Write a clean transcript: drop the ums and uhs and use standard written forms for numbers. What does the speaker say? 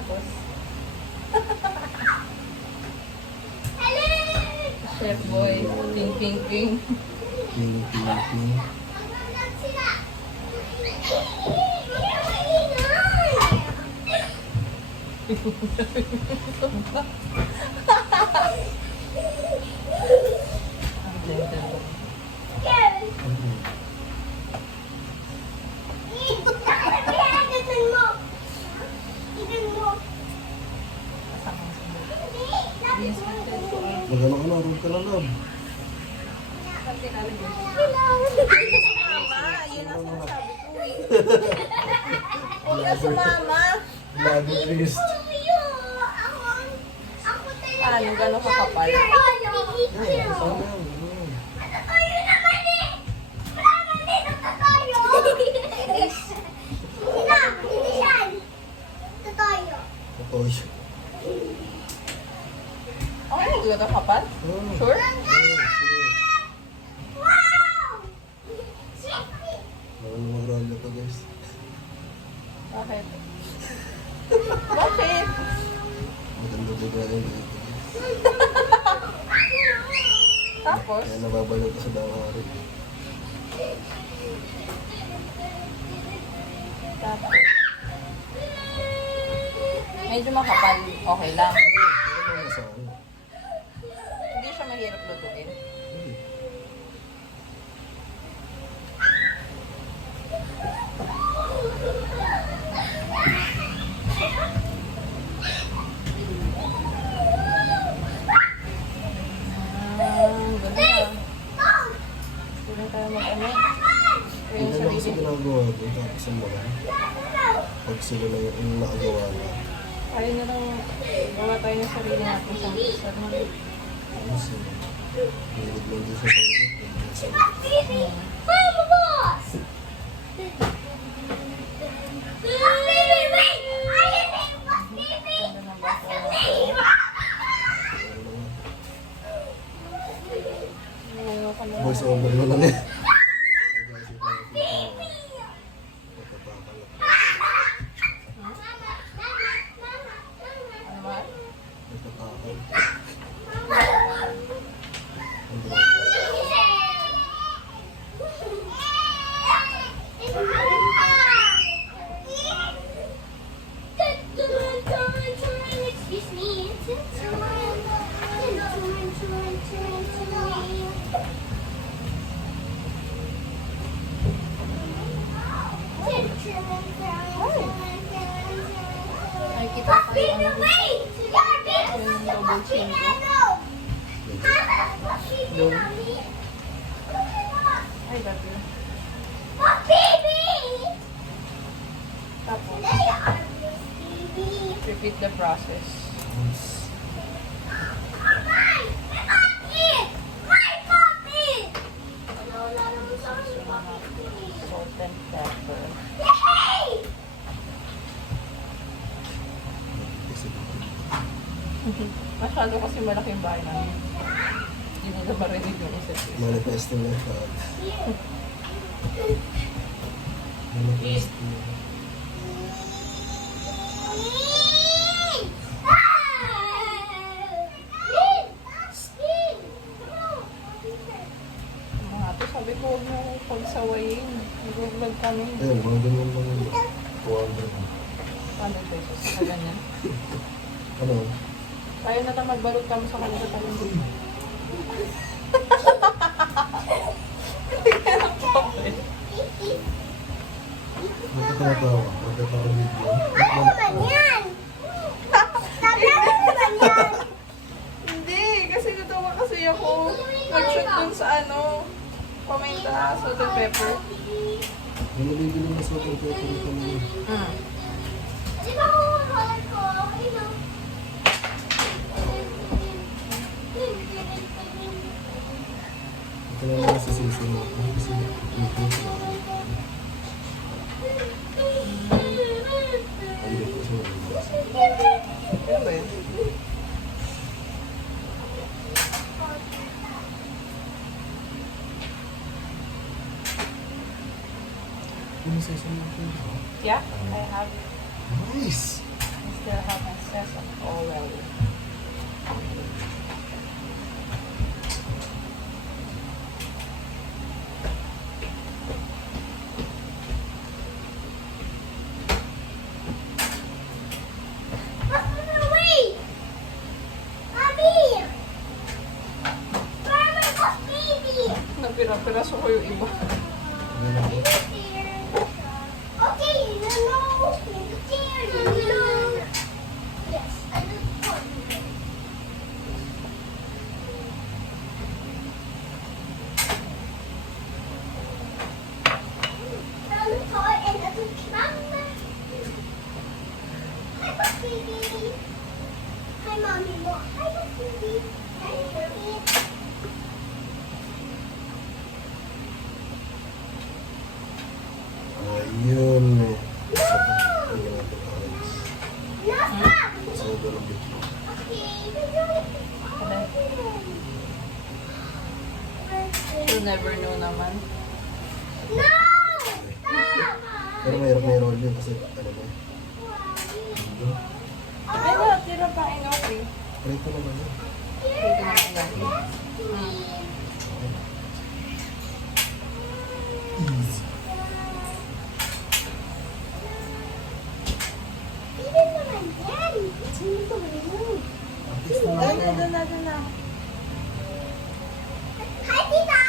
Tapos, Chef Boy, ping ping ping. Ping, ping, ping. Ang gentle. Kasamang sunod. Yes, Magano ka na, roll ka na love. Mama, yun ang sinasabi ko eh. Huwag ka sumama. Lagi twist. Ano, gano'n kakapal? Sana yan. Totoo siya. Okay, hindi ko ito kapal? Sure? Bawal mag-roll na to guys. Bakit? Bakit? Maganda ba gaya na ito? Tapos? Kaya nababalot ko sa dangari. Tapos? Medyo makapal. Okay lang. Pero may nasa ano? Hindi siya mahirap lutuin. Hindi. Ganda na. Hindi tayo mag-ano. Kaya yung Hindi na kasi sarili. ginagawa ko. Tapos ang mga pag sila na yung nakagawa na. Tayo na lang gawa tayo ng sarili natin sa isa. Tapos hilig lang din sa sarili. Ganda ng bako. Ayoko na. Voice over mo lang eh. Ano ba? Ay, kita ko yung ano. Yung double chin ko. Doon. Ay, baby. Tapos, repeat the process. Salt and pepper. Masyado kasi malaki yung bahay namin. Hindi mo na marinig yung isa't isa. Manifesting na siya. Manifesting. Mga to, sabi ko huwag mo akong pagsawayin. Nag-vlog kami. Ayun, mga ganyan lang yun. 200. 100 pesos. Sa ganyan. Ano? Tayo na lang magbalot kami sa kanila tayo. Nakakatawa. Nakakatawa video. Hindi, kasi natawa kasi ako. Nag-shoot dun sa ano, paminta, salt and pepper. Yung nabibili na sa hotel ko ito naman. Ito na lang sa sisi mo. Kasi ito sa hindi ko sa Ano ba yun? Ano sa isang mga Yeah, I have. Nice! I still have Princess of Orwell. Wait! Mommy! Where am I baby? Napira-piraso ko yung iba. Yun lang po. Okay, no. No. Yes, I just want it. Hi, Mommy. Look. Hi, baby. Hi, baby. Ayun eh. Bigyan natin orange. No, stop. Sa ng bitlo. You'll never know naman. No! Stop! Pero may roll yun kasi ano ba? Ay, wala. Tira pa. Okay. Prito naman yun. Pwede na kaya. Easy. Even when I'm daddy, it's me for my room. Artist na Doon lang. na. Hi, Tita!